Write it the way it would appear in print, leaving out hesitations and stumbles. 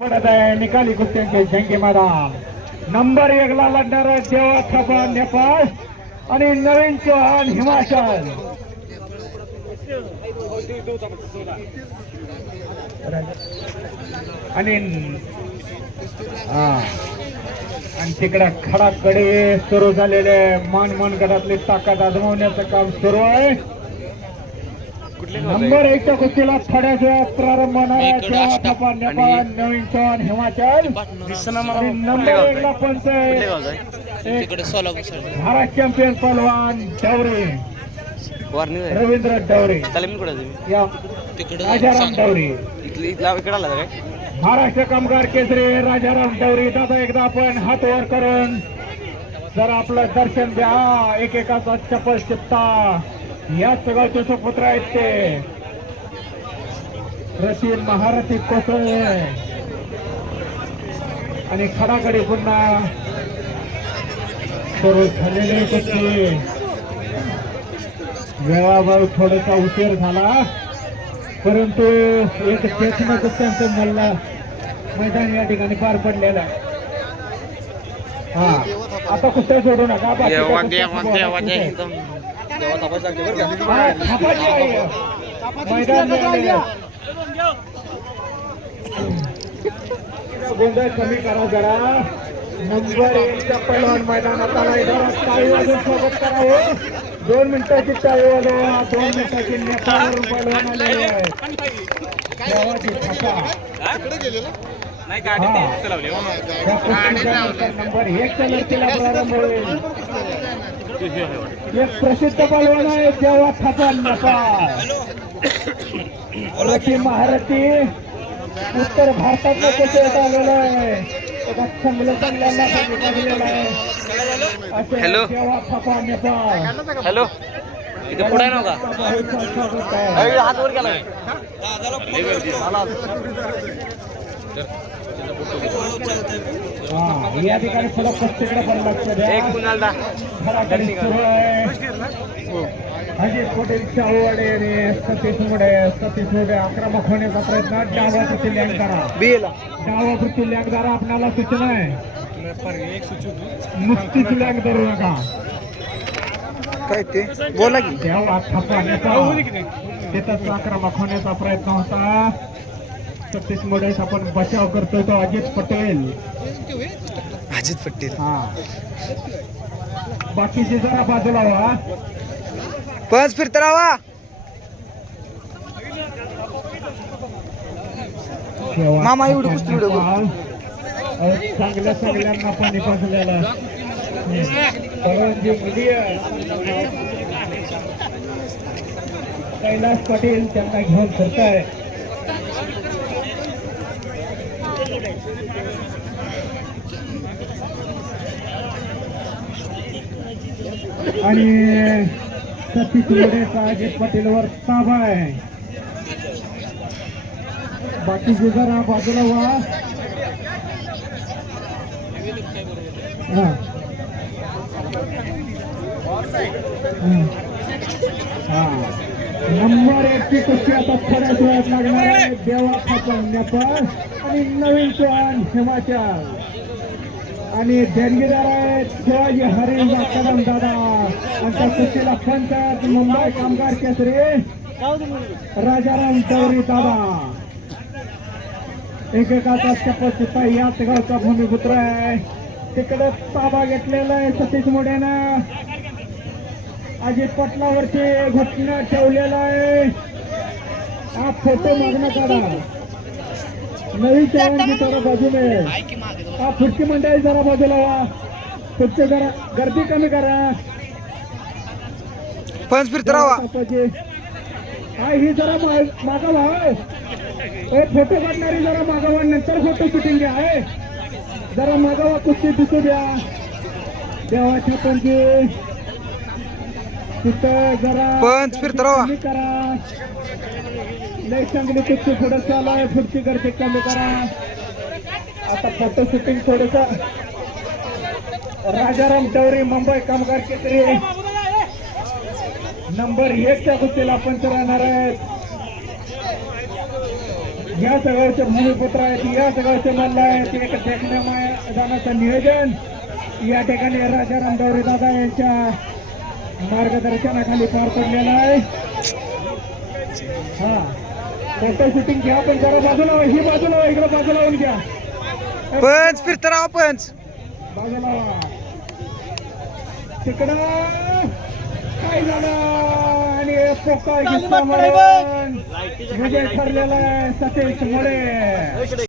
पडत आहे निकाली कुस्त्यांचे जंगी मैदान नंबर 1 ला लढणार देवा थापा नेपाळ आणि नवीन चौहान हिमाचल. आणि तिकडे खडाकडे सुरू झालेले मान गटातली ताकद आजमावण्याचं काम सुरू आहे. नंबर 1 च्या कुस्तीला थोड्याच वेळात प्रारंभ होणार आहे. देवा थापा नेपाळ नवीन चौहान हिमाचल. नंबर 1 ला पंच महाराष्ट्र चॅम्पियन पहलवान डवरे रवींद्र डवरे राजाराम डवरे महाराष्ट्र कामगार केसरी राजाराम डवरे. दादा एकदा आपण हात वर करून जर आपलं दर्शन द्या. एकेकाचा चपल चित्ता या सगळ्याचे सुपुत्र आहेत ते रशीद महारथी कोसळे आणि खडाकडे पुन्हा सुरू झालेले कुस्ती. वेळाभाव थोडासा उशीर झाला परंतु एक चेतना कुस्त्यांचं मैदान या ठिकाणी पार पडलेलं आहे. आता कुस्त्या सोडू नका. गोंधळ कमी करा जरा. नंबर 1 च्या पैलवान मैदानात आलाय. जरा टाळी वाजून स्वागत करावं. 2 मिनिटाची टाळी वाजवा. 2 मिनिटाची नेपाळवरून पैलवान आलेले आहे. देवाची थापा नंबर 1 च्या लढतीला प्रारंभ होईल. एक प्रसिद्ध पैलवान आहे देवा थापा नेपाळ. रशी महारथी उत्तर भारतातलं कुस्तीत आलेलं आहे. एका चांगल्या सांगितलेलं आहे. हॅलो देवा थापा नेपाळ. हॅलो इथे पुढे नव्हता हात वर केला. या ठिकाणी थोडं कुस्तीकडे पण लक्ष द्या. एक कुणाला अजित पटेल चावडे आणि सतीश मोडे आक्रमक होण्याचा प्रयत्न. डावा प्रति लँग करा. डावा प्रति लँग करा. आपल्याला सूचना आहे नुसतीच लँग धरू नका. काय ते बोला की देवा थापा नेपाळ तिथंच आक्रमक होण्याचा प्रयत्न होता. सतीश मोडे आपण बचाव करतोय तो अजित पटेल. बाकीचे जरा बाजूला व्हा. पंच फिरत राहा. मामा एवढं कुस्ती चांगल्यांना पाणी पाजलेलं परवानगी मीडिया कैलास पाटील त्यांना घेऊन फिरताय. आणि सतीश मोडेचा अजित पटेलवर ताबा आहे. बाकीचे जरा बाजूला व्हा. नंबर 1 ची कुस्ती आता थोड्याच वेळात लागणार आहे. देवा थापा नेपाळ आणि नवीन चौहान हिमाचल. आणि देणगीदार आहेत शिवाजी हरीश कदम दादा. आमच्या कुस्तीला पंचायत मुंबई कामगार केसरी राजाराम डवरे दादा. एकेकाचा चपचित्ता याच गावचा भूमिपुत्र आहे. तिकडे ताबा घेतलेला आहे सतीश मोडेनं. अजित पटलावरती घटना ठेवलेला आहे. हा फोटो मागणं काढा. नवीन चौहानची जरा बाजूने. हा खुर्ची मंडळी जरा बाजूला व्हा. खुर्ची जरा गर्दी कमी करा. पंच फिरत राहा. हा ही जरा मागा व्हा. फोटो काढणारी जरा मागावा. नंतर फोटो शूटिंग घ्या. आहे जरा मागावा. कुस्ती दिसू द्या. देवाच्या पंची तिथं जरा पंच फिरत राहा. करा. लय चांगली कुस्ती पुढे चालू आहे. पुढची गर्दी कमी करा. आता फोटो शूटिंग थोडस. राजाराम डवरे मुंबई कामगार केसरी नंबर 1 च्या कुस्तीला पंच राहणार आहेत. या सगळ्याचे भूमिपुत्र आहेत, या सगळ्याचे मल्ल आहेत. एक देखण्या मैदानाचं नियोजन या ठिकाणी राजाराम दौरे दादा यांच्या मार्गदर्शनाखाली पार पडलेलं आहे. हा फोटो शूटिंग घ्या पण जरा बाजूला व्हा, ही बाजूला व्हा, इकडे बाजूला होऊन घ्या. पंच फिरत राहा पंच. बाजूला व्हा. तिकडं काय झालं आणि पोका विजय ठरलेला आहे सतीश मोरे.